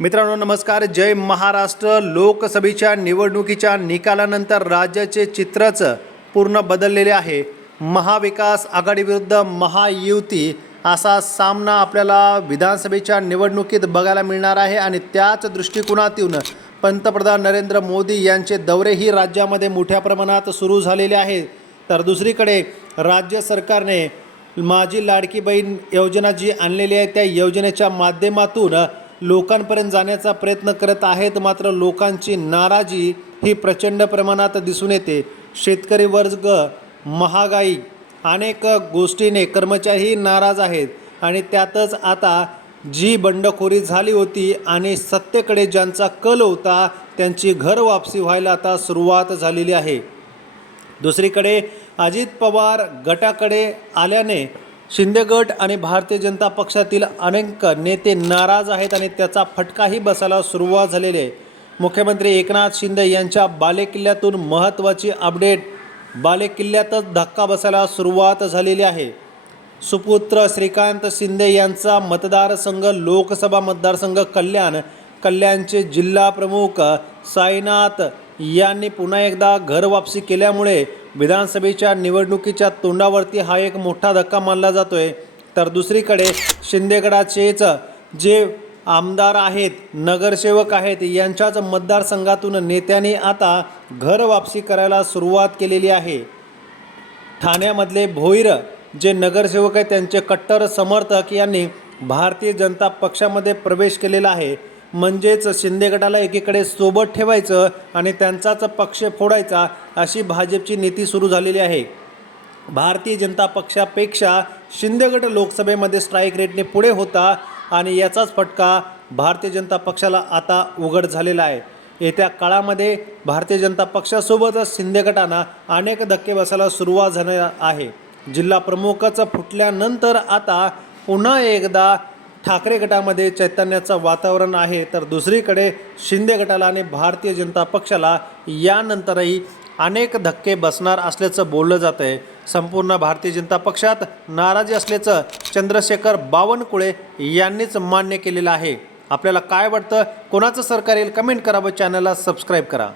मित्रांनो नमस्कार. जय महाराष्ट्र. लोकसभेच्या निवडणुकीच्या निकालानंतर राज्याचे चित्रच पूर्ण बदललेले आहे. महाविकास आघाडीविरुद्ध महायुती असा सामना आपल्याला विधानसभेच्या निवडणुकीत बघायला मिळणार आहे आणि त्याच दृष्टिकोनातून पंतप्रधान नरेंद्र मोदी यांचे दौरेही राज्यामध्ये मोठ्या प्रमाणात सुरू झालेले आहेत तर दुसरीकडे राज्य सरकारने माझी लाडकी बहीण योजना जी आणलेली आहे त्या योजनेच्या माध्यमातून लोकांपर्यंत जाण्याचा प्रयत्न करत आहेत मात्र लोकांची नाराजी ही प्रचंड प्रमाणात दिसून येते. शेतकरी वर्ग महागाई. अनेक गोष्टीने कर्मचारीही नाराज आहेत आणि त्यातच आता जी बंडखोरी झाली होती आणि सत्तेकडे ज्यांचा कल होता त्यांची घर वापसी व्हायला आता सुरुवात झालेली आहे. दुसरीकडे अजित पवार गटाकडे आल्याने शिंदे गट आणि भारतीय जनता पक्षातील अनेक नेते नाराज आहेत आणि त्याचा फटकाही बसायला सुरुवात झालेली आहे. मुख्यमंत्री एकनाथ शिंदे यांच्या बालेकिल्ल्यातून महत्त्वाची अपडेट. बालेकिल्ल्यातच धक्का बसायला सुरुवात झालेली आहे. सुपुत्र श्रीकांत शिंदे यांचा मतदारसंघ लोकसभा मतदारसंघ कल्याण कल्याणचे जिल्हा प्रमुख साईनाथ यांनी पुन्हा एकदा घर वापसी केल्यामुळे विधानसभेच्या निवडणुकीच्या तोंडावरती हा एक मोठा धक्का मानला जातोय. तर दुसरीकडे शिंदेगडाचेच जे आमदार आहेत नगरसेवक आहेत यांच्याच मतदारसंघातून नेत्यांनी आता घर वापसी करायला सुरुवात केलेली आहे. ठाण्यामधले भोईर जे नगरसेवक आहेत त्यांचे कट्टर समर्थक यांनी भारतीय जनता पक्षामध्ये प्रवेश केलेला आहे. म्हणजेच शिंदे गटाला एकीकडे सोबत ठेवायचं आणि त्यांचाच पक्ष फोडायचा अशी भाजपची नीती सुरू झालेली आहे. भारतीय जनता पक्षापेक्षा शिंदे गट लोकसभेमध्ये स्ट्राईक रेटने पुढे होता आणि याचाच फटका भारतीय जनता पक्षाला आता उघड झालेला आहे. येत्या काळामध्ये भारतीय जनता पक्षासोबतच शिंदे गटांना अनेक धक्के बसायला सुरुवात झाली आहे. जिल्हा प्रमुखच फुटल्यानंतर आता पुन्हा एकदा ठाकरे गटामध्ये चैतन्याचं वातावरण आहे तर दुसरीकडे शिंदे गटाला आणि भारतीय जनता पक्षाला यानंतरही अनेक धक्के बसणार असल्याचं बोललं जात आहे संपूर्ण भारतीय जनता पक्षात नाराजी असल्याचं चंद्रशेखर बावनकुळे यांनीच मान्य केलेलं आहे. आपल्याला काय वाटतं? कोणाचं सरकार येईल? कमेंट करा व चॅनलला सबस्क्राईब करा.